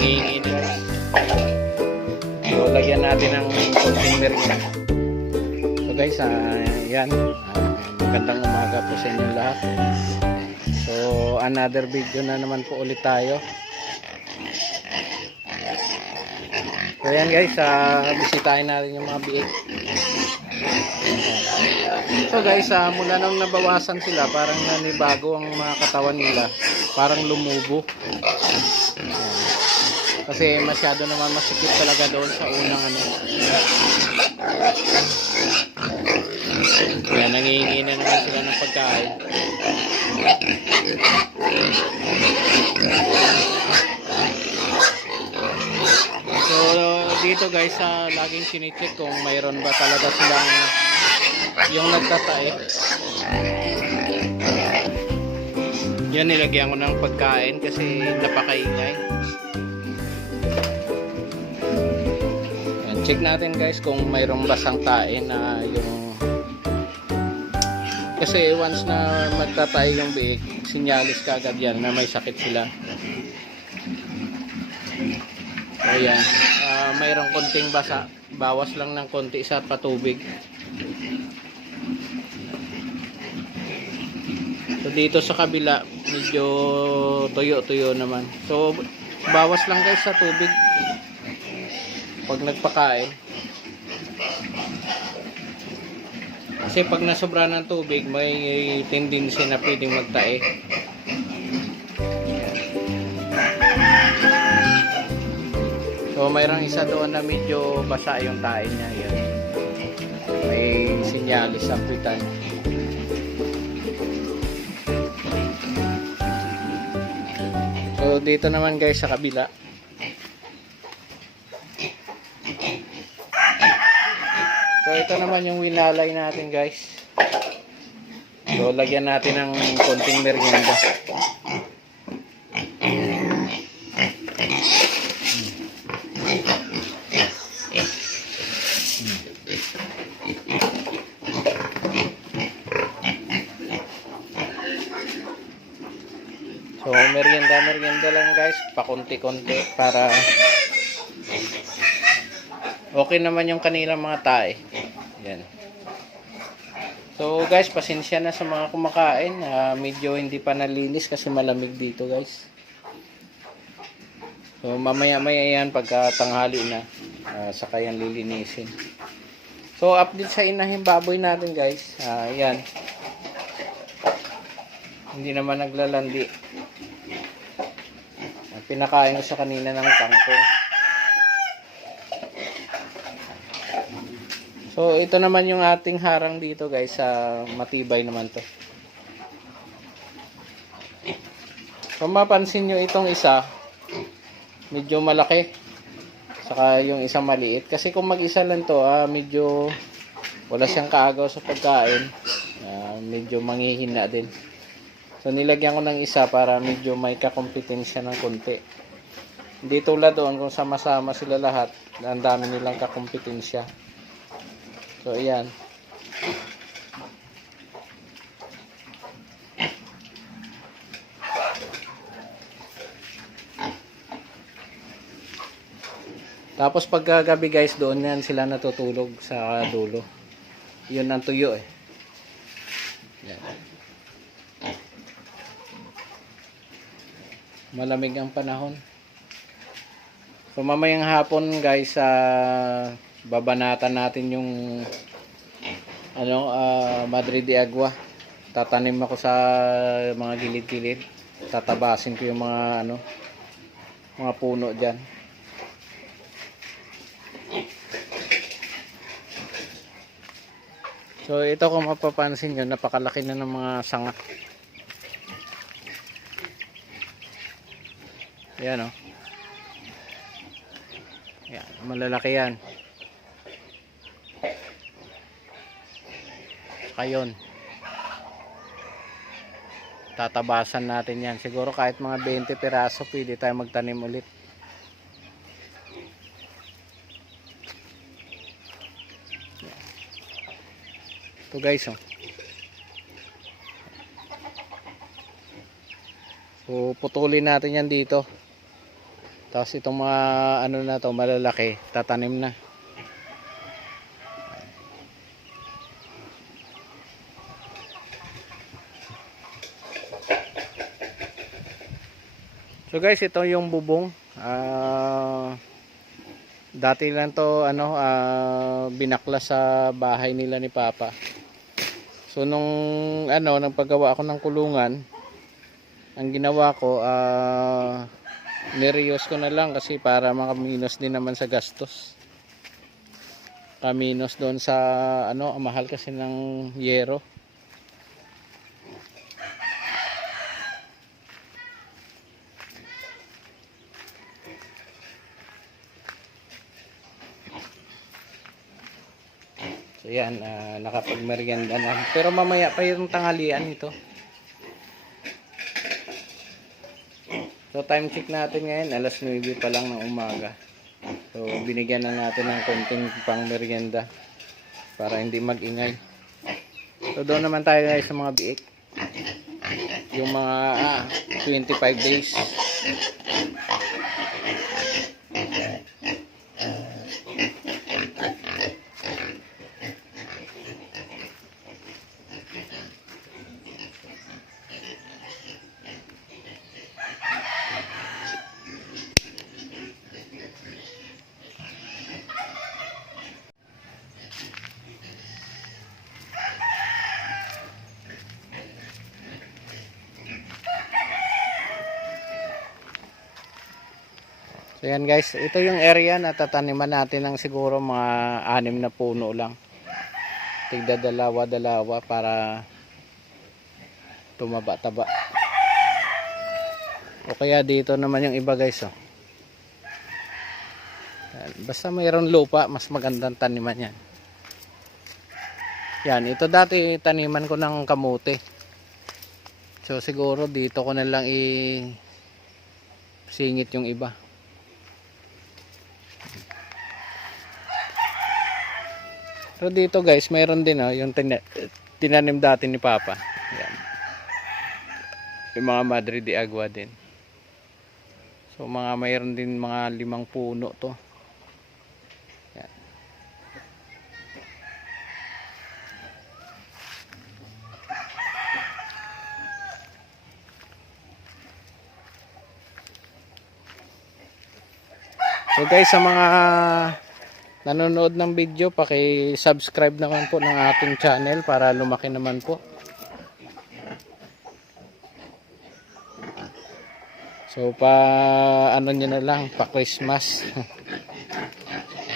nangihingi na. So lagyan natin ng konting merienda. So guys, yan. Magandang umaga po sa inyo lahat. So another video na naman po ulit tayo. So yan guys, bisitahin natin yung mga biik. So guys, mula nang nabawasan sila, parang nanibago ang mga katawan nila. Parang lumubo. Kasi masyado naman masikip talaga doon sa unang ano. Yan, nangihingi na naman sila ng pagkain. So dito guys, laging sinicheck kung mayroon ba talaga silang yung nagtatae. Yan, nilagyan ko ng pagkain kasi napakaingay. Yan, check natin guys kung mayroong basang tae na yung, kasi once na magtatae yung biik, sinyalis ka agad yan na may sakit sila. So yan, mayroong konting basa, bawas lang ng konti sa patubig. So dito sa kabila medyo tuyo-tuyo naman. So bawas lang guys sa tubig pag nagpakain. Kasi pag nasobra ng tubig, may tendency na pwedeng magtae. So mayroong isa doon na medyo basa yung tae niya. Yan. May sinyalis sa pitan. So dito naman guys sa kabila. So ito naman yung winalay natin guys. So lagyan natin ng konting merienda. So merienda lang guys, pakunti-kunti para okay naman yung kanilang mga tae. Yan. So guys, pasensya na sa mga kumakain. Medyo hindi pa nalinis kasi malamig dito guys. So mamaya-maya yan pagka tanghali na, saka yan lilinisin. So update sa inahing baboy natin guys. Yan. Hindi naman naglalandi. Pinakain ko sa kanina ng kangkong. So ito naman yung ating harang dito guys, matibay naman to. Kung mapansin nyo, itong isa medyo malaki, saka yung isang maliit. Kasi kung mag-isa lang to, medyo wala siyang kaagaw sa pagkain, medyo manghihina din. So nilagyan ko ng isa para medyo may kakompetensya ng konti. Hindi tulad doon kung sama-sama sila lahat, ang dami nilang kakompetensya. So ayan. Tapos pagkagabi guys, doon yan sila natutulog sa dulo. Yun ang tuyo eh. Yan. Malamig ang panahon. So mamayang hapon guys, babanatan natin yung Madre de Agua. Tatanim ako sa mga gilid-gilid. Tatabasin ko yung mga mga puno diyan. So ito, kung mapapansin nyo, napakalaki na ng mga sanga. Ayan o. Ayan, malalaki yan. Kayon. Tatabasan natin yan. Siguro kahit mga 20 piraso, pwede tayo magtanim ulit. Ito guys oh. So putulin natin yan dito. Tapos itong mga ano na to malalaki, tatanim na. So guys, ito yung bubong. Dati lang to binaklas sa bahay nila ni Papa. So nung nang paggawa ako ng kulungan, ang ginawa ko nireuse ko na lang kasi para makaminos din naman sa gastos. Kaminos doon sa mahal kasi ng yero. So yan, nakapagmerienda na. Pero mamaya pa yung tanghalian ito. So time check natin ngayon, alas 9 pa lang ng umaga. So binigyan na natin ng konting pang merienda para hindi mag-ingay. So doon naman tayo guys sa mga biik. Yung mga 25 days. So yan guys, ito yung area na tataniman natin ng siguro mga 6 na puno lang. Tigda dalawa para tumaba-taba. O kaya dito naman yung iba guys oh. Basta mayroon lupa, mas magandang taniman yan. Yan, ito dati taniman ko ng kamote. So siguro dito ko na lang singit yung iba. Pero dito guys, mayroon din yung tinanim dati ni Papa. Yan. Yung mga Madre de Agua din. So mayroon din mga 5 puno to. Yan. So guys, sa mga nanonood ng video, paki-subscribe naman po ng ating channel para lumaki naman po. So nyo na lang, pa Christmas.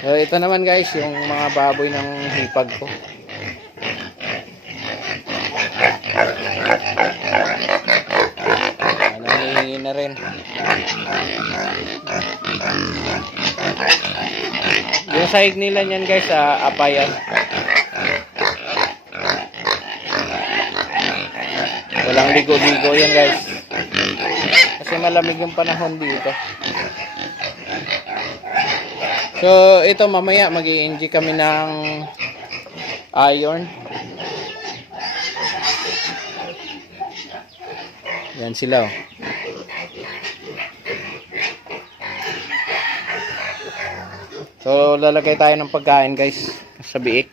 So ito naman guys, yung mga baboy ng hipag ko. Nangihingi na rin. Yung sahig nila niyan guys, apayan. Walang ligo-ligo yan guys. Kasi malamig yung panahon dito. So ito mamaya mag-i-enjoy kami ng iron. Yan sila oh. So lalagay tayo ng pagkain guys sa biik.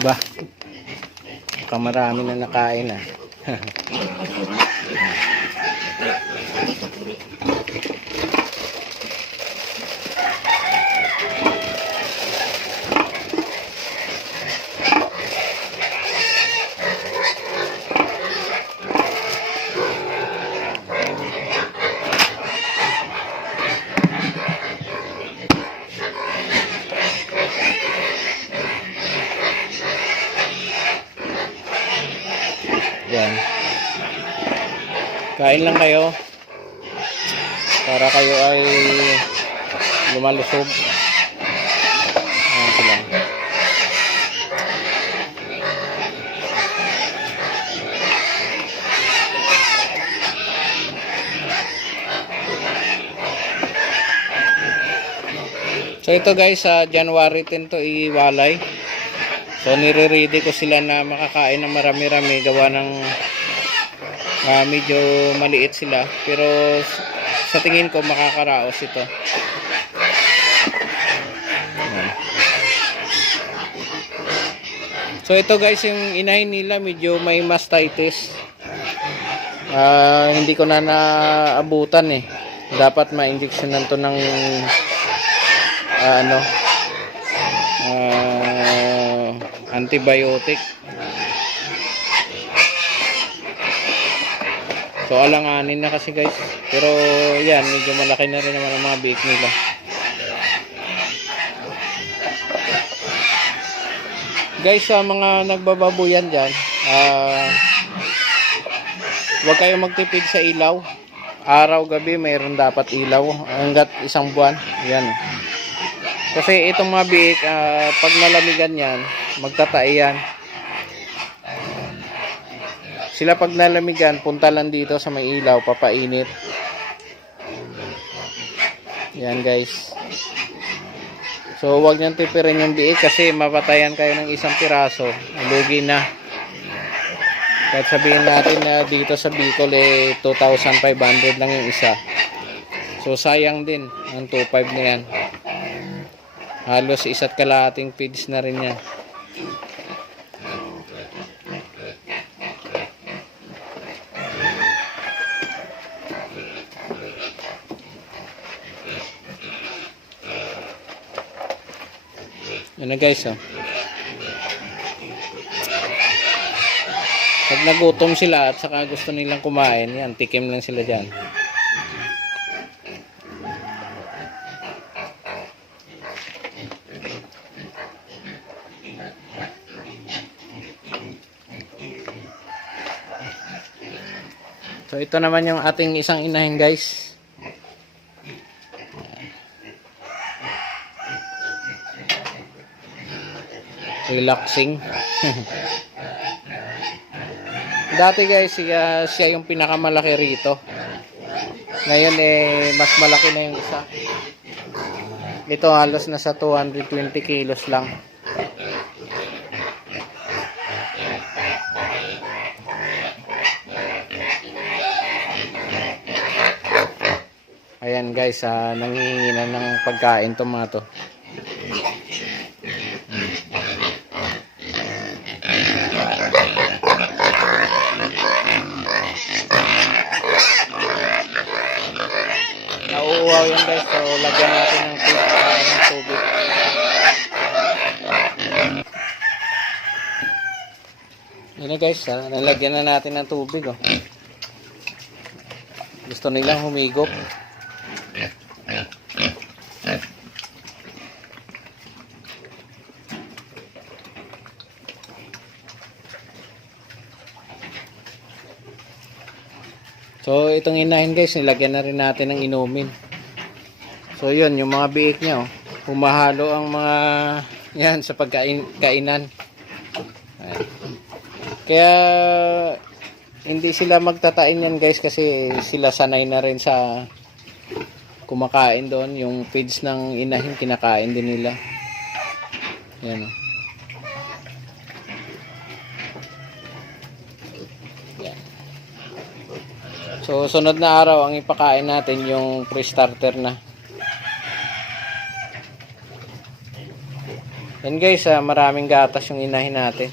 Ba, marami na nakain ah. Yan. Kain lang kayo para kayo ay lumalusog. Ayan sila. So ito guys, sa January 10 to iwalay. So nire-ready ko sila na makakain ng marami-rami gawa ng medyo maliit sila, pero sa tingin ko makakaraos ito. So ito guys, yung inahin nila medyo may mastitis. Hindi ko na naabutan eh. Dapat ma-injectionan to ng antibiotic. So alanganin na kasi guys. Pero yan, medyo malaki na rin naman ang mga biik nila. Guys, sa mga nagbababuyan dyan, huwag kayong magtipid sa ilaw. Araw, gabi, mayroon dapat ilaw hanggat isang buwan. Yan. Kasi itong mga biik, pag nalamigan yan, magtatai yan. Sila pag nalamigan, punta lang dito sa may ilaw, papainit. Yan guys. So huwag niyong tipirin yung biik kasi mapatayan kayo ng isang piraso. Lugi na. Kahit sabihin natin na dito sa Bicol 2,500 lang yung isa. So sayang din ang 2,500 na yan. Halos isa't kalahating feeds na rin yan. Yan na guys, oh. Pag nagutom sila at saka gusto nilang kumain, yan, tikim lang sila dyan. So ito naman yung ating isang inahin guys. Relaxing. Dati guys, siya yung pinakamalaki rito. Ngayon mas malaki na yung isa. Ito halos nasa 220 kilos lang. Ayan guys, nanghihingi na ng pagkain to mga to. Nauuhaw yan guys, so lagyan natin ng tubig. Yan na guys, nalagyan na natin ng tubig. Oh. Gusto nilang humigop. So itong inahin guys, nilagyan na rin natin ng inumin. So yun, yung mga biik niya, oh, humahalo ang mga yan sa pagkainan. Kaya hindi sila magtatain yan guys kasi sila sanay na rin sa kumakain doon. Yung feeds ng inahin kinakain din nila. Yan, oh. So, sunod na araw ang ipakain natin yung pre-starter na. Yan guys, maraming gatas yung inahin natin.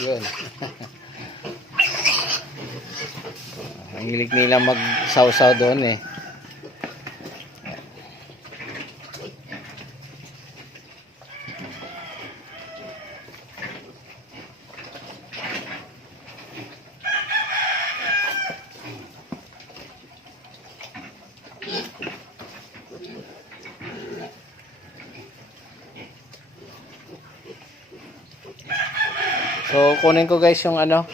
Yun. Ang hilig nila mag-saw-saw doon eh. So kunin ko guys yung ano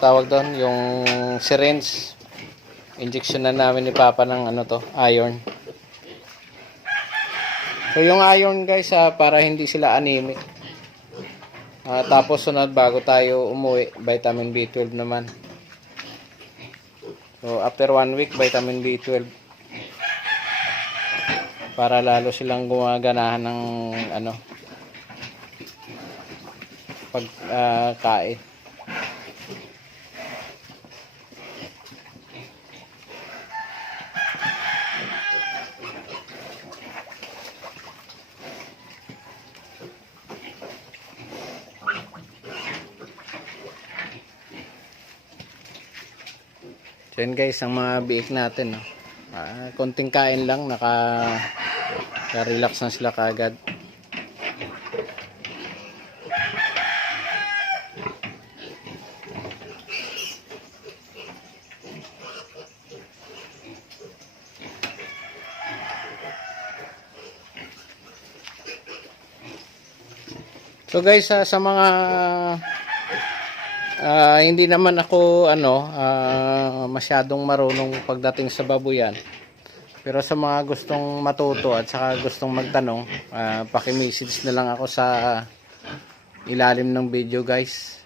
tawag doon, yung syringe injection na namin ni Papa ng ano to, iron. So yung iron guys, para hindi sila anemic. Tapos sunod bago tayo umuwi, vitamin B12 naman. So after 1 week, vitamin B12. Para lalo silang gumaganahan ng ano, pagkain. So yun guys, ang mga biik natin, no? Konting kain lang, naka-relax na sila kagad. So guys, sa mga hindi naman ako masyadong marunong pagdating sa babuyan. Pero sa mga gustong matuto at saka gustong magtanong, paki-message na lang ako sa ilalim ng video guys.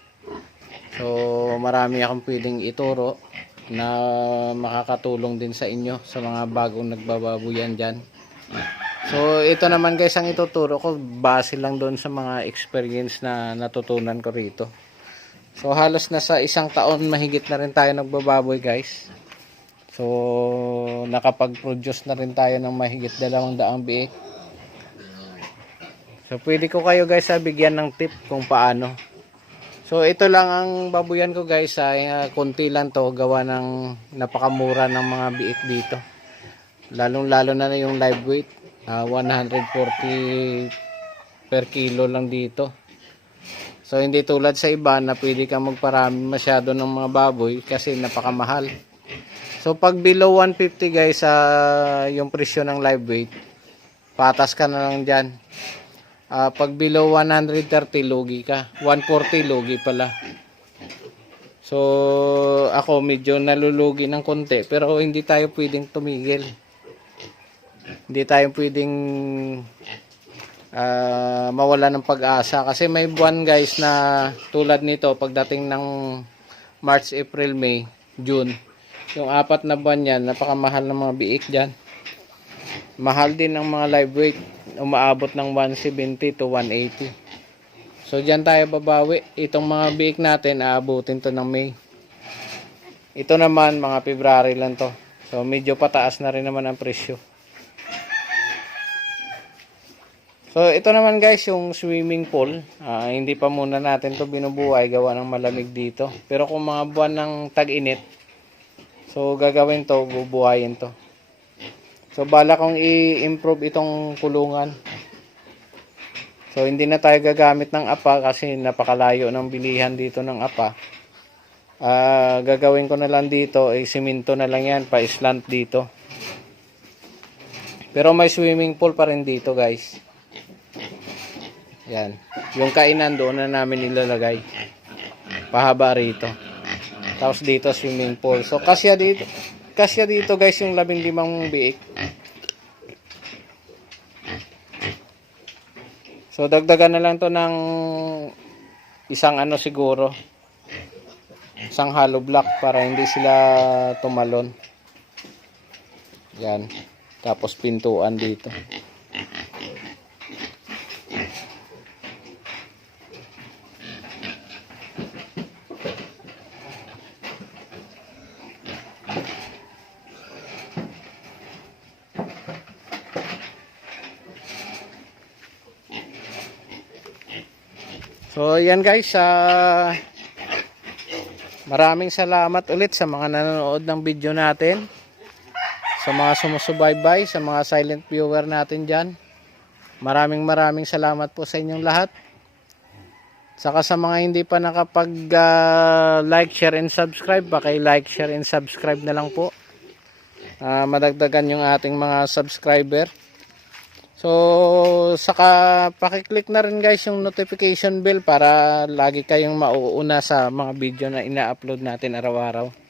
So marami akong pwedeng ituro na makakatulong din sa inyo sa mga bagong nagbababuyan dyan. So ito naman guys, ang ituturo ko base lang doon sa mga experience na natutunan ko rito. So halos nasa 1 taon mahigit na rin tayo nagbababoy guys. So nakapag-produce na rin tayo ng mahigit 200 biik. So pwede ko kayo guys bigyan ng tip kung paano. So ito lang ang babuyan ko guys, konti lang to, gawa ng napakamura ng mga biik dito. Lalong-lalo na yung live weight, 140 per kilo lang dito. So hindi tulad sa iba na pwede kang magparami masyado ng mga baboy kasi napakamahal. So pag below 150 guys, yung presyo ng live weight, patas ka na lang dyan. Pag below 130 lugi ka, 140 lugi pala. So ako medyo nalulugi ng konti, pero hindi tayo pwedeng tumigil. Hindi tayo pwedeng mawala ng pag-asa kasi may buwan guys na tulad nito, pagdating ng March, April, May, June, yung 4 na buwan yan, napakamahal ng mga biik dyan. Mahal din ng mga live weight, umaabot ng 170 to 180. So dyan tayo babawi. Itong mga biik natin aabutin to ng May. Ito naman mga February lang to. So medyo pataas na rin naman ang presyo. So ito naman guys yung swimming pool. Hindi pa muna natin to binubuhay, gawa ng malamig dito. Pero kung mga buwan ng tag-init, so gagawin to, bubuhayin to. So bala kong i-improve itong kulungan. So hindi na tayo gagamit ng apa kasi napakalayo ng bilihan dito ng apa. Gagawin ko na lang dito, siminto na lang yan, pa-slant dito. Pero may swimming pool pa rin dito guys. Yan. Yung kainan doon na namin ilalagay. Pahaba rito. Tapos dito swimming pool. So kasya dito guys yung 15 biik. So dagdagan na lang to ng isang siguro. Isang hollow block para hindi sila tumalon. Yan. Tapos pintuan dito. So yan guys, maraming salamat ulit sa mga nanonood ng video natin, sa mga sumusubaybay, sa mga silent viewer natin dyan. Maraming salamat po sa inyong lahat. Saka sa mga hindi pa nakapag like, share and subscribe, paki-like, share and subscribe na lang po. Madagdagan yung ating mga subscriber. So saka paki-click na rin guys yung notification bell para lagi kayong mauuna sa mga video na ina-upload natin araw-araw.